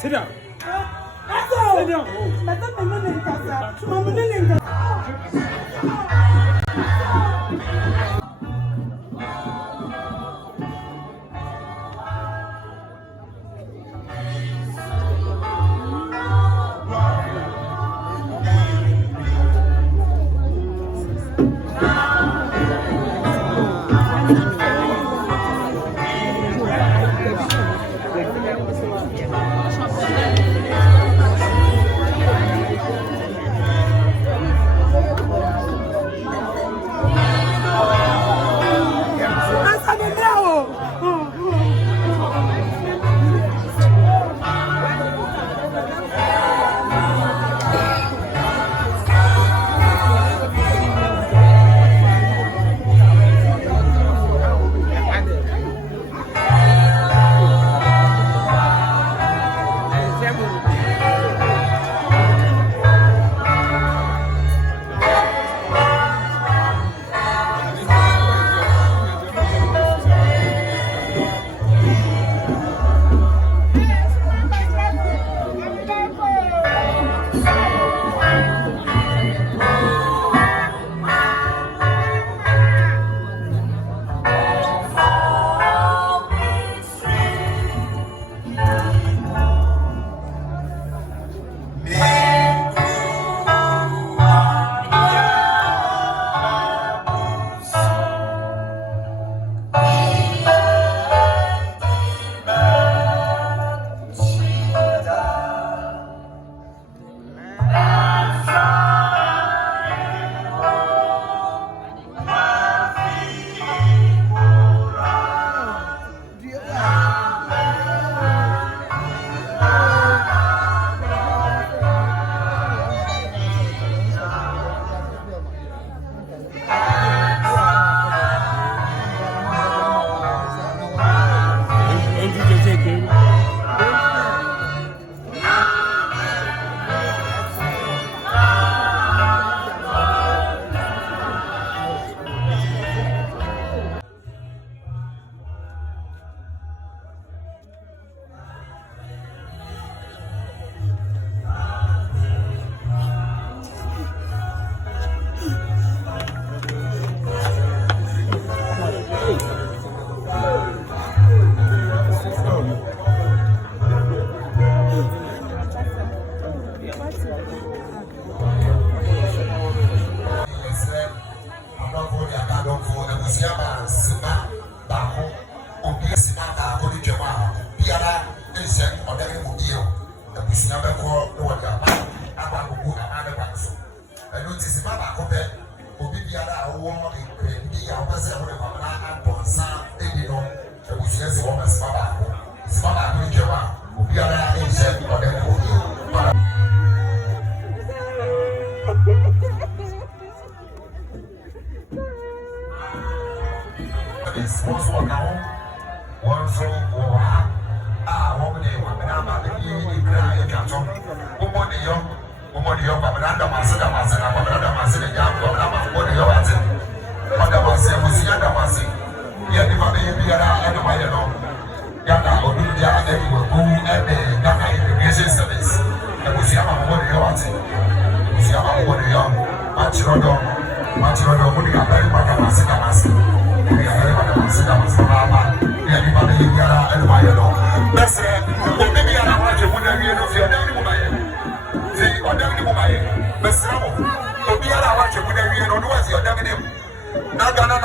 Sit down. Sit down.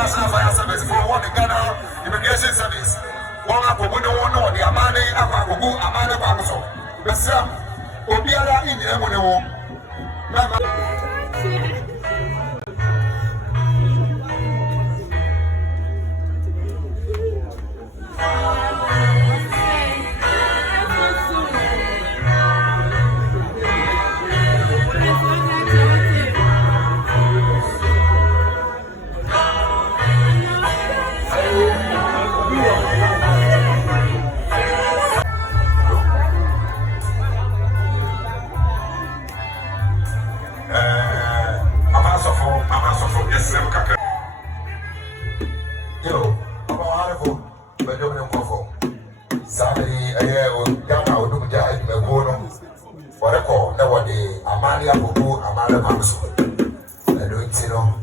National Fire Service for one Ghana Immigration Service. One up for the one or the Amani Aquabu, Amanda Babuso. The Sam, Obiara in the Emuno. Saturday, I call, no one day, Amalia Bobo, Amalia Mamso. I don't see no.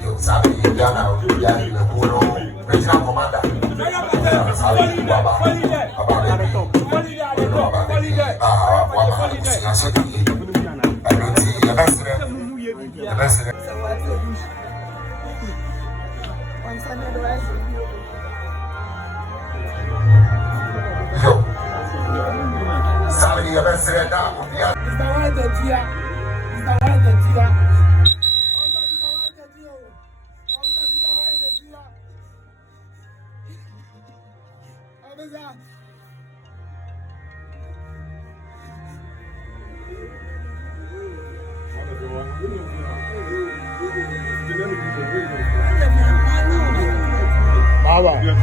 You Sabi, Yana, Yana, Puro, Regional Commander. Sabi, Baba, I don't see the best. Yo, somebody ever said that? Baba.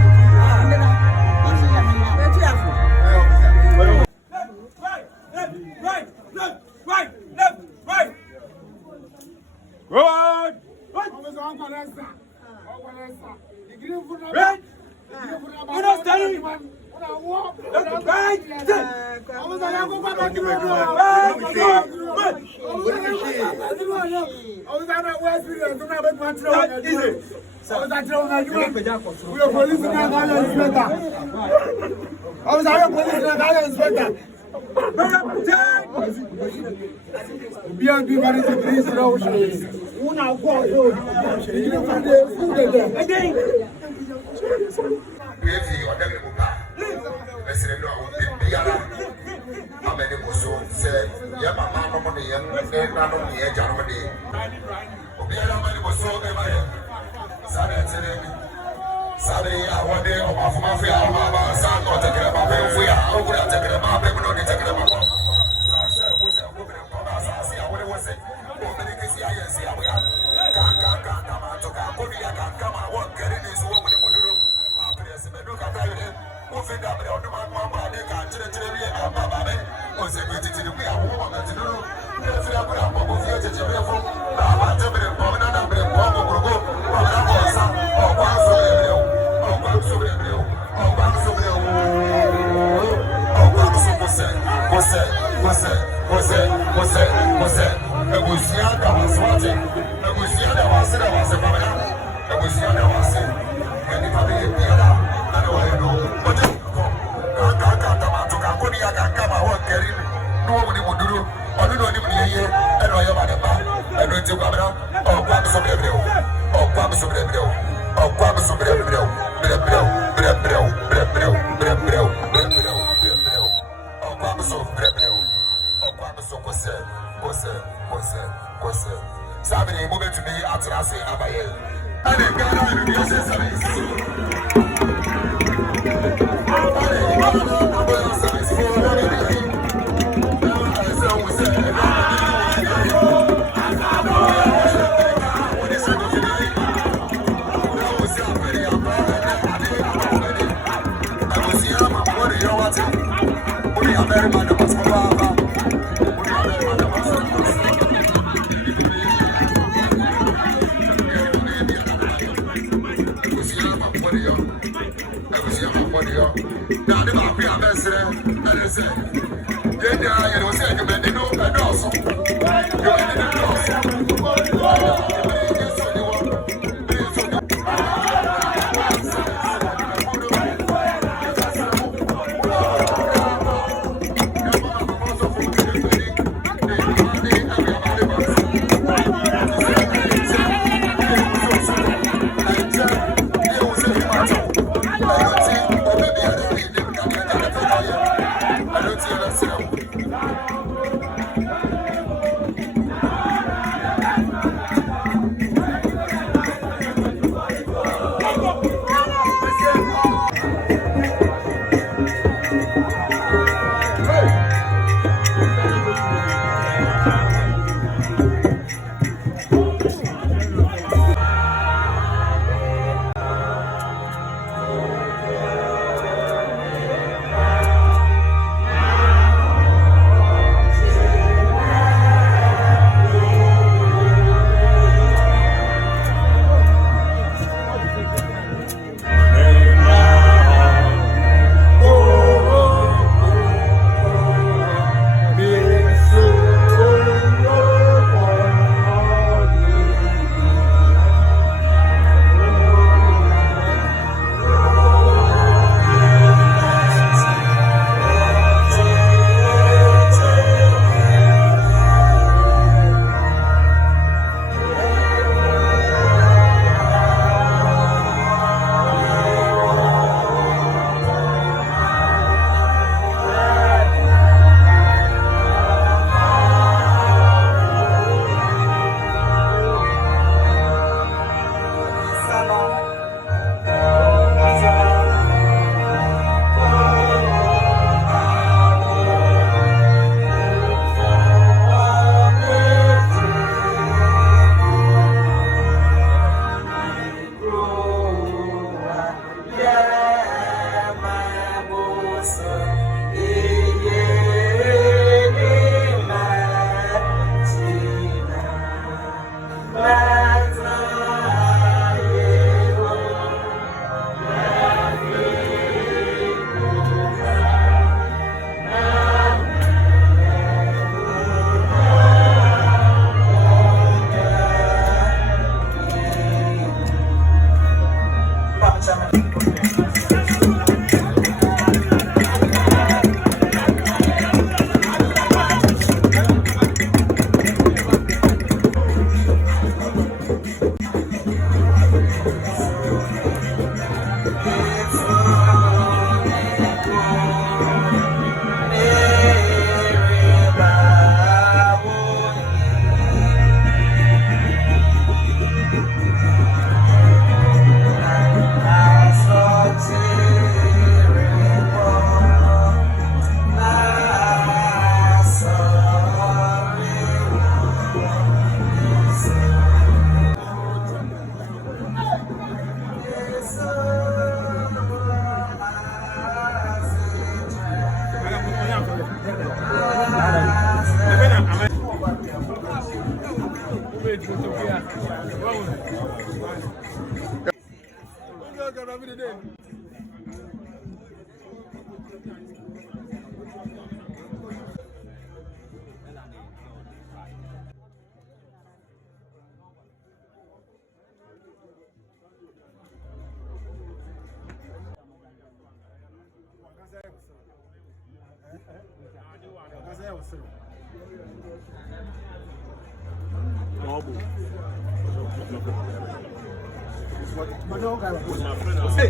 Hey,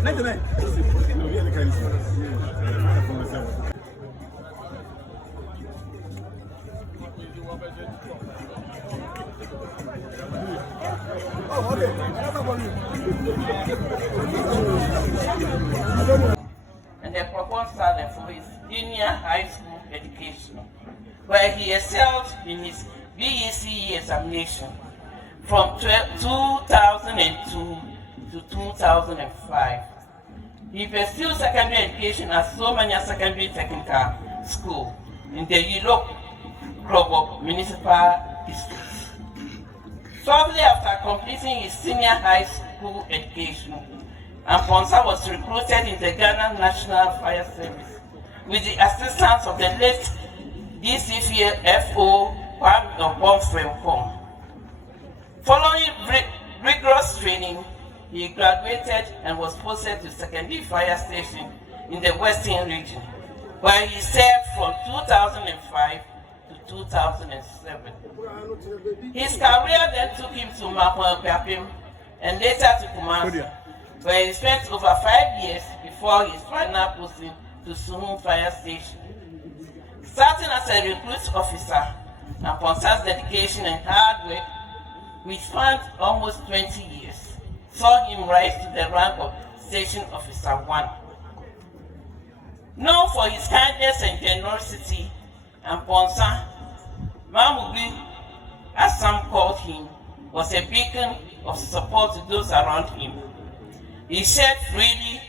let me. And the proposed salary for his junior high school education, where he excelled in his BECE examination from 2002 to 2005. He pursued secondary education at Somania Secondary Technical School in the Europe Global Municipal District. Shortly after completing his senior high school education, Amponsah was recruited in the Ghana National Fire Service with the assistance of the late DCFO Kwabena. Following rigorous training, he graduated and was posted to secondary fire station in the Western region, where he served from 2005 to 2007. His career then took him to Kwabena and later to Kumasi, where he spent over 5 years before his final posting to Suhum Fire Station. Starting as a recruit officer, Amponsah's dedication and hard work, which spanned almost 20 years, saw him rise to the rank of Station Officer 1. Known for his kindness and generosity, Amponsah, Mamugli, as some called him, was a beacon of support to those around him. He shared freely,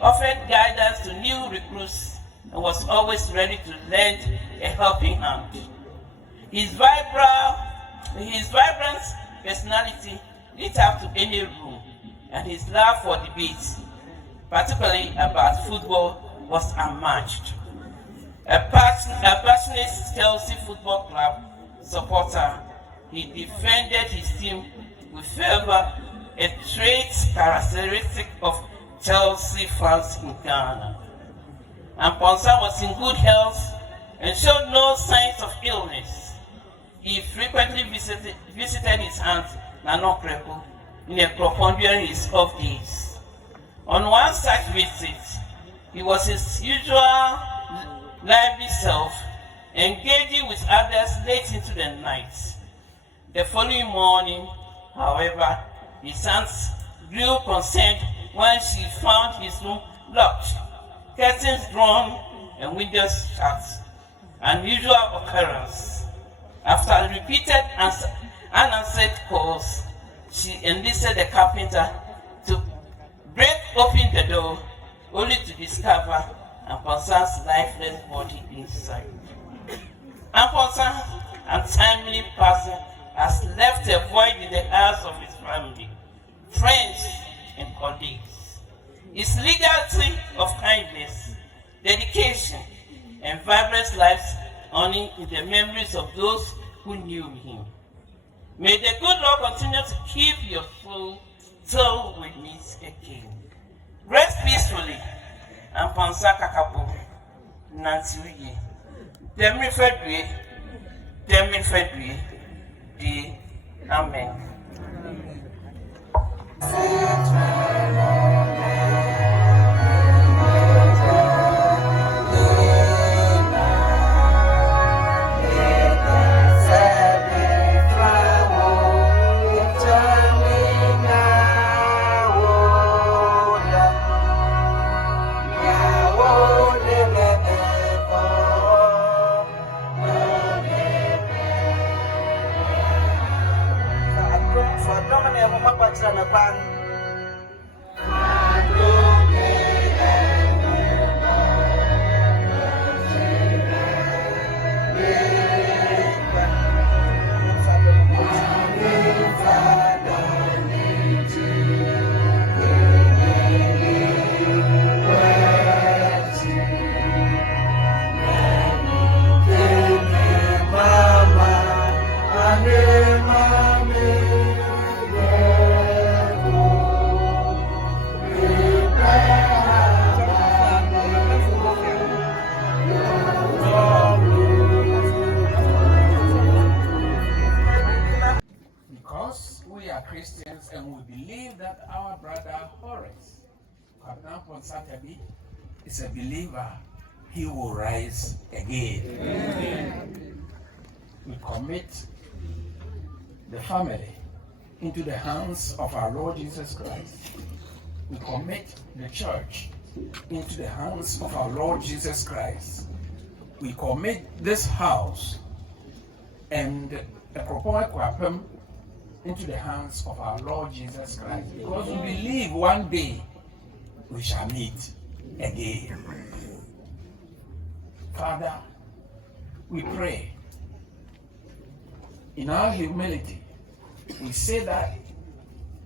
offered guidance to new recruits, and was always ready to lend a helping hand. His vibrant personality lit up to any room, and his love for debates, particularly about football, was unmatched. A passionate Chelsea Football Club supporter, he defended his team with fervor, a trait characteristic of Chelsea fans in Ghana. Amponsah was in good health and showed no signs of illness. He frequently visited his aunt, Nano Krepo, in a Kropon during his off days. On one such visit, he was his usual lively self, engaging with others late into the night. The following morning, however, his aunt grew concerned when she found his room locked, curtains drawn, and windows shut. Unusual occurrence. After repeated unanswered calls, she enlisted the carpenter to break open the door, only to discover Amponsah's lifeless body inside. Amponsah's untimely passing has left a void in the hearts of his family, friends, and colleagues. His legacy of kindness, dedication, and vibrant lives only in the memories of those who knew him. May the good Lord continue to keep your soul till we meet again. Rest peacefully, Amponsah Kakabo, Nancy Uye. Demi Fedwe, the Amen. Amen. Amponsah is a believer, he will rise again. Amen. We commit the family into the hands of our Lord Jesus Christ. We commit the church into the hands of our Lord Jesus Christ. We commit this house and the Kwabena into the hands of our Lord Jesus Christ, because we believe one day we shall meet again. Father, we pray in our humility. We say that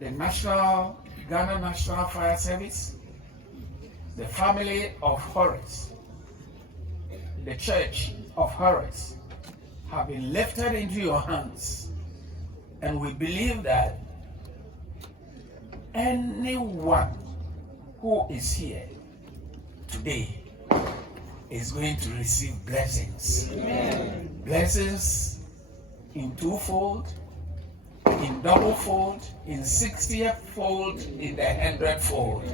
the Ghana National Fire Service, the family of Horace, the church of Horace have been lifted into your hands. And we believe that anyone who is here today is going to receive blessings. Amen. Blessings in twofold, in doublefold, in 60th-fold, in the 100th-fold.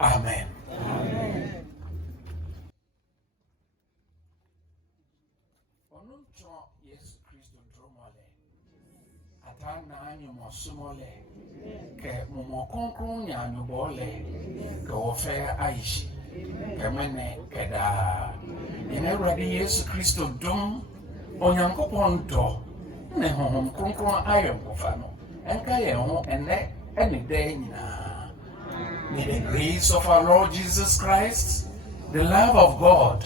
Amen. Amen. Yes, Christ dromale. Atana nyumo sumole. Ke mumo konkron nyanyo bole. Ke ofe aishi. Ke mene keda. Ine radi Yesu Kristo dum. Onyankopon do. Ne honhom konkron ayo kofano. Enka ye ho ene day nyina. May the grace of our Lord Jesus Christ, the love of God,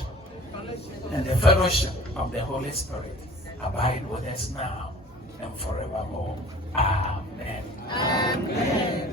and the fellowship of the Holy Spirit abide with us now and forevermore. Amen. Amen.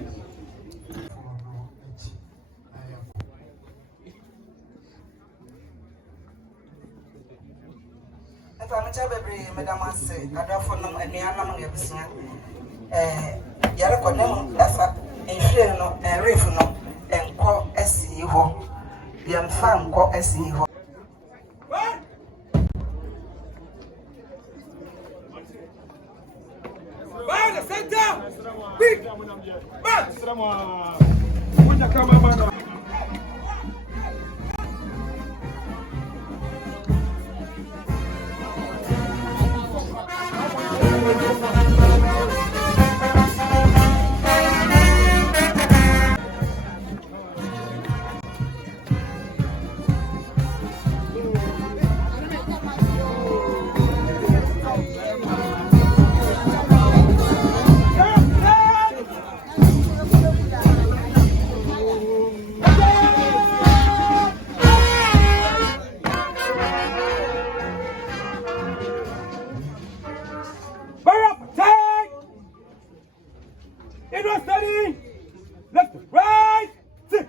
Left, right, sit.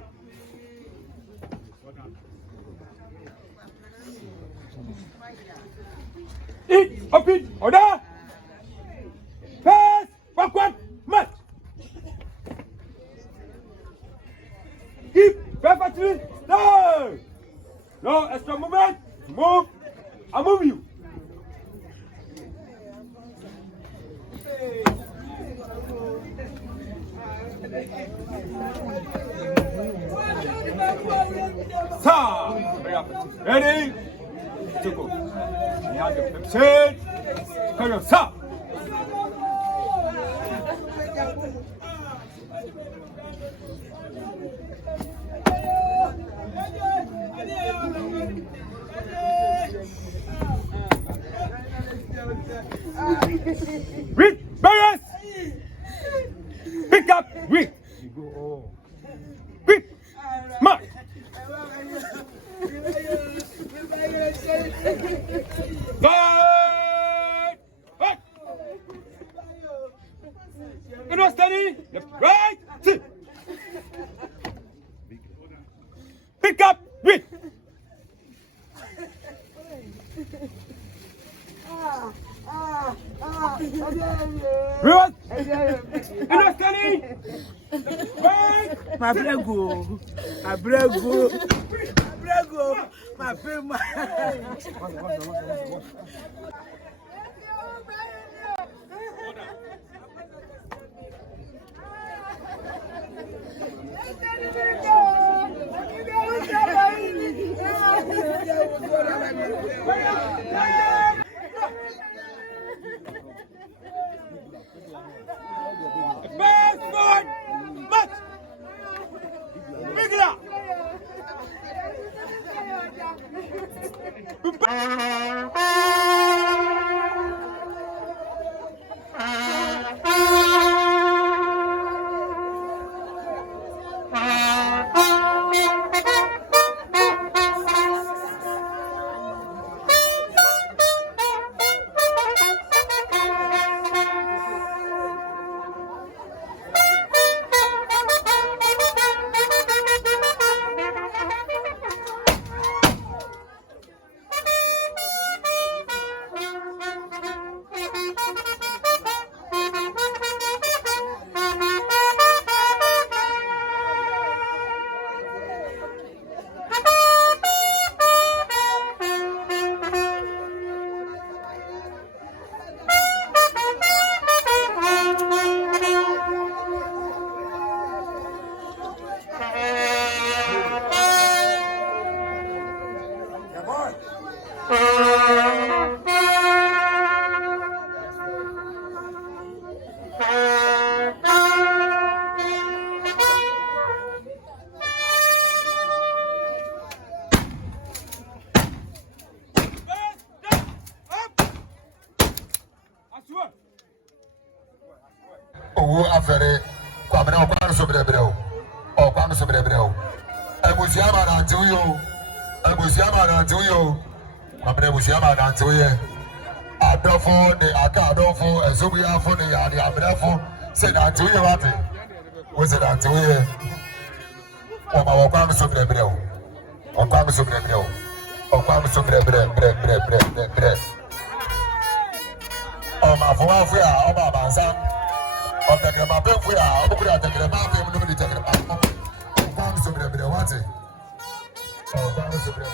Eat, up it, order. Pass, backward, march. Keep perfectly still. No extra movement. Move. I move you. Stop. Ready? To go. You have the sit. Come on, stop. Read, Barris. Pick up, read. Read, mark. Right, back. Good one, steady. Left, right, sit. Pick up, read. Reverse. Good one, steady. Right. My brego, my prima. bro. Ebusiama na ntuyo. Ebusiama na ntuyo. Amre ebusiama na ntuyo. Adofo de akadofo ezubuya fo de ya de abrefo se na ntuyo wate. We se na ntuyo. Oma wakwa mso bre o. Okwa mso bre o. Okwa mso bre. Oma fo afia, oma bansa. Otegre ma pe fia, obukuri ategre ma pe mu ni tegre ma. Okwa mso bre wate. Okwa mso bre.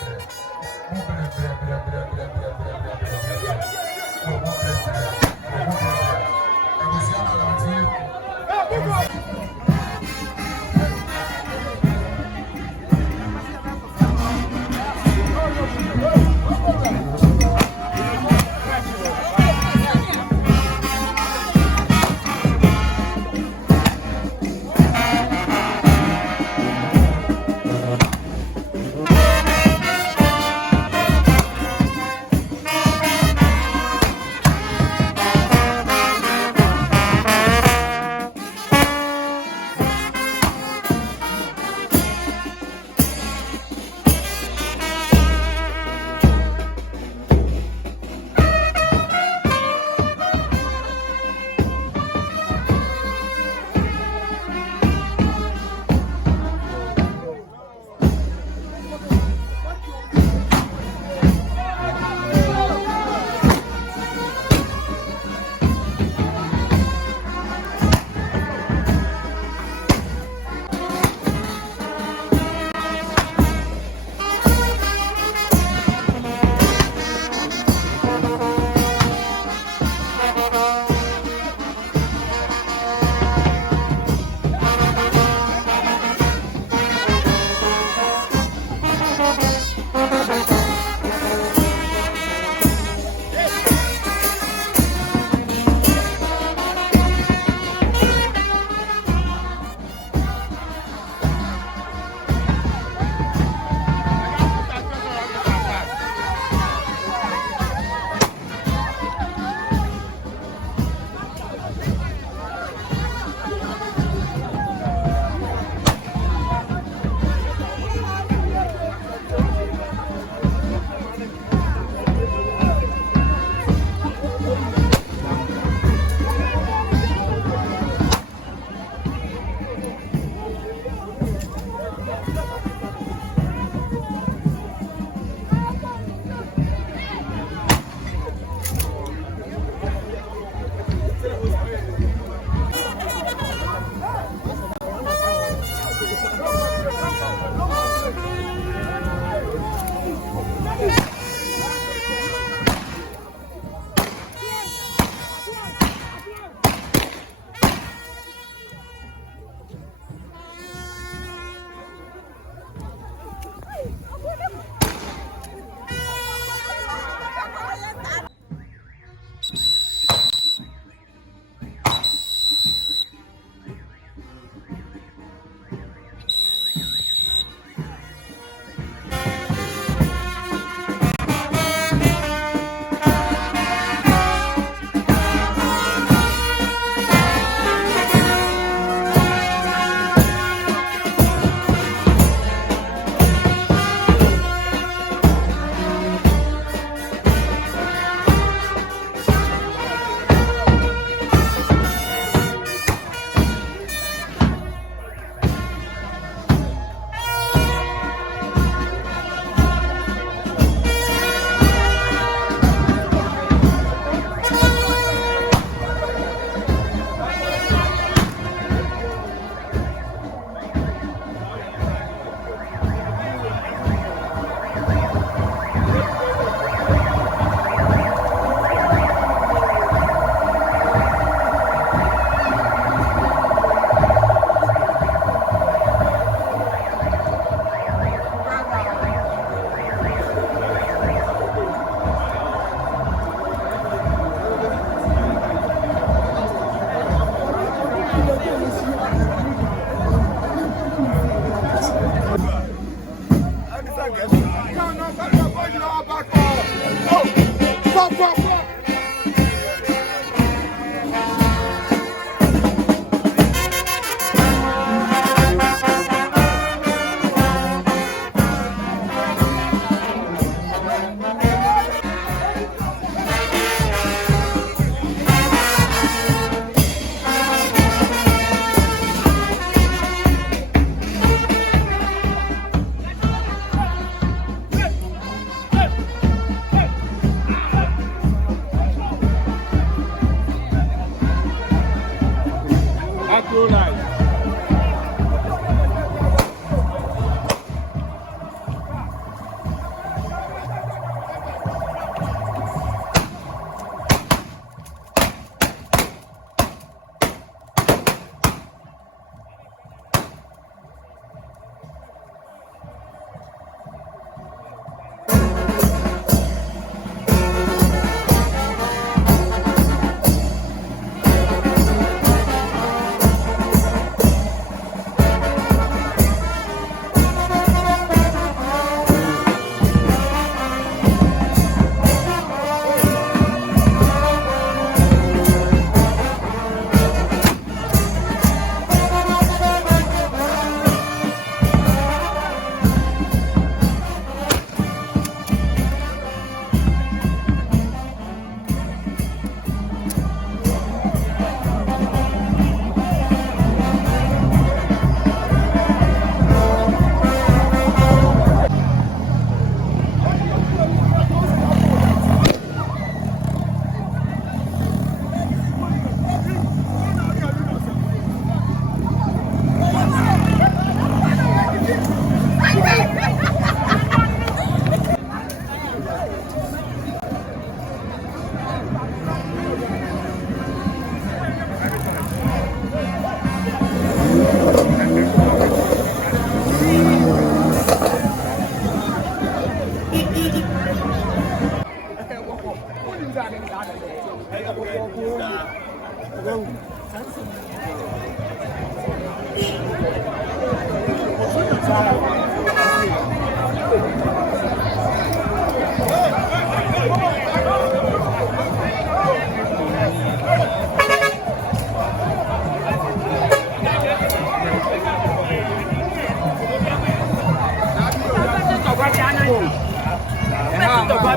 My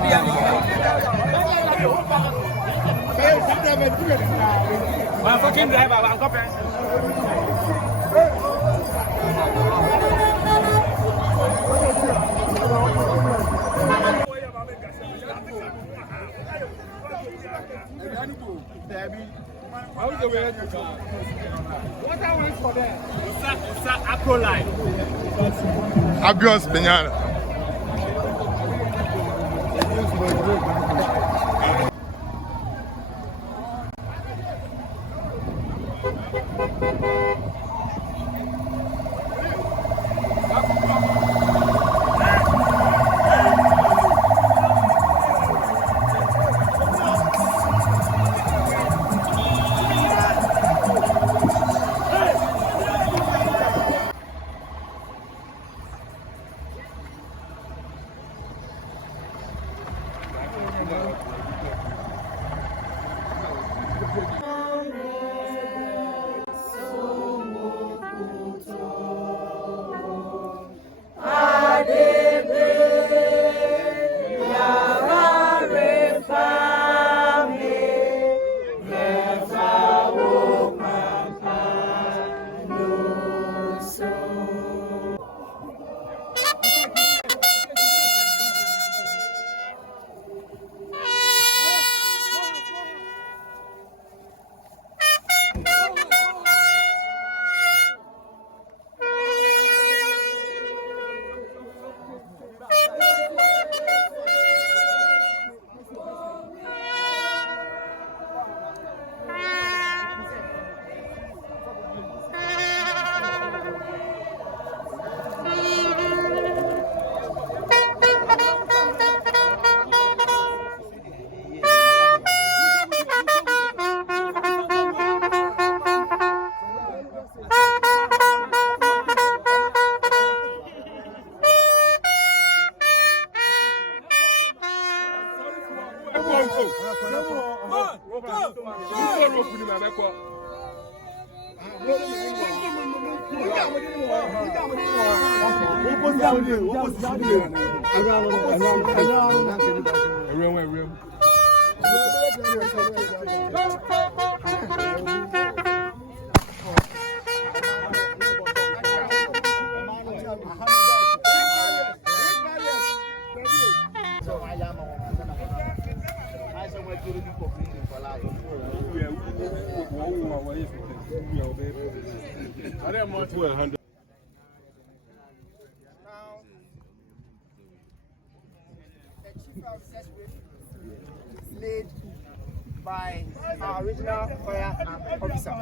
fucking driver, I'm copying. What I wait for there? It's a Acro line. Abios Benyana. Led by our regional fire officer,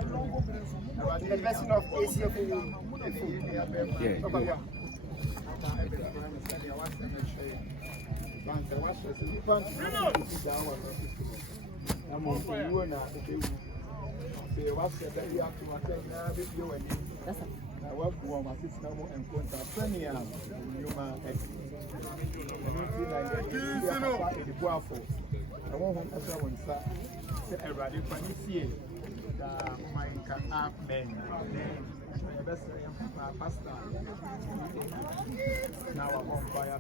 the person of ACF. I want to answer one, sir. Everybody, Panisi, my amen. Best pastor. Now I want fire.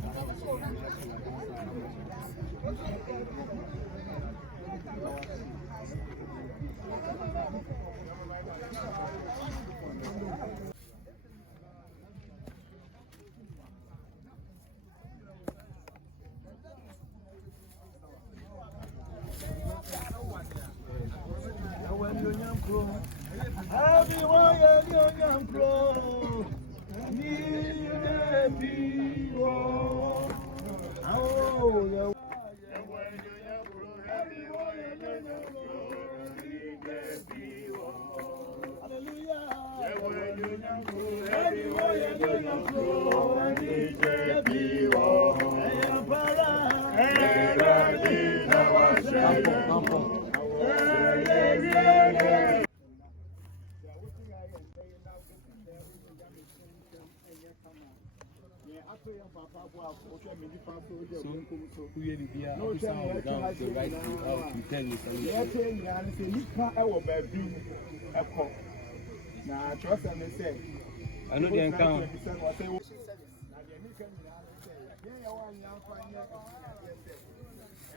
I know the encounter.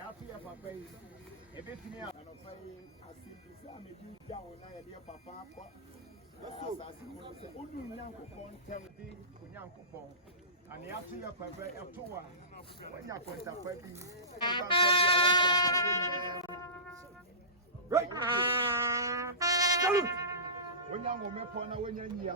After your papa, a bit me up and I see some down now, dear papa. So, only Yanko Pond tell the Yanko Pond. And after your papa, a tour, when you put up right. Salute! When you go make fun of when you're near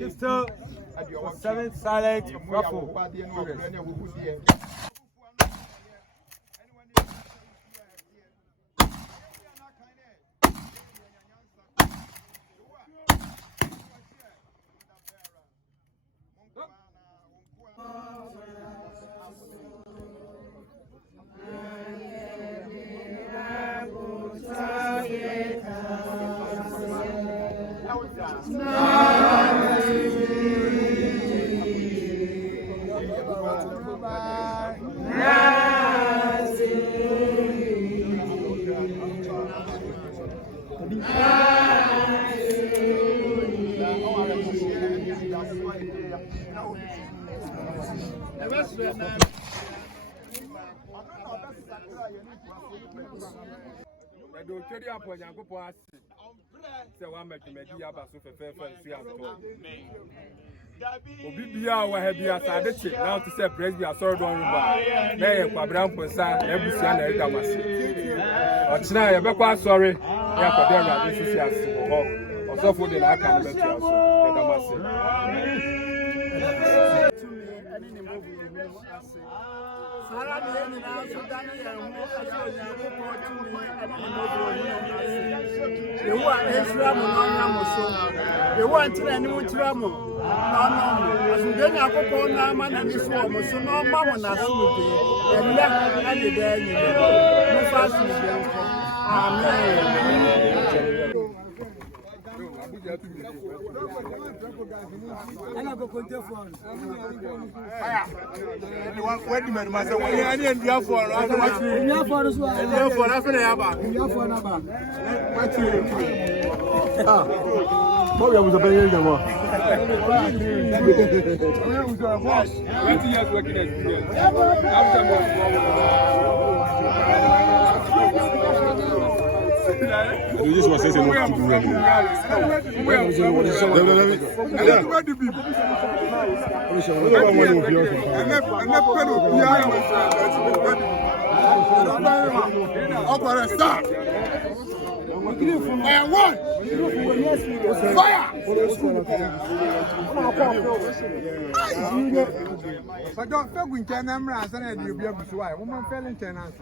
It's still 7 silent ruffle. Obibia wa hebi asadeche now to say praise be asoro don rumba na ye Kwabena Amponsah na ebusia na eda mase ochina ye bekwa asore ya kwade na asisi ase ho osofo de na aka na betu aso eda mase Sara de ni na so dani ye ho aso ya ko tu ni ewu a esra mo no nya mo so ewu antira ni mo tira mo no aso de ni akoko na ma na ni so mo so no ma mo na so be ella ade de ni mo fa so be nko amen. Where the man must say, any and you for You just want to say something to do it. But don't feel good. I'm not saying you'll be able to. Woman fell in tenants.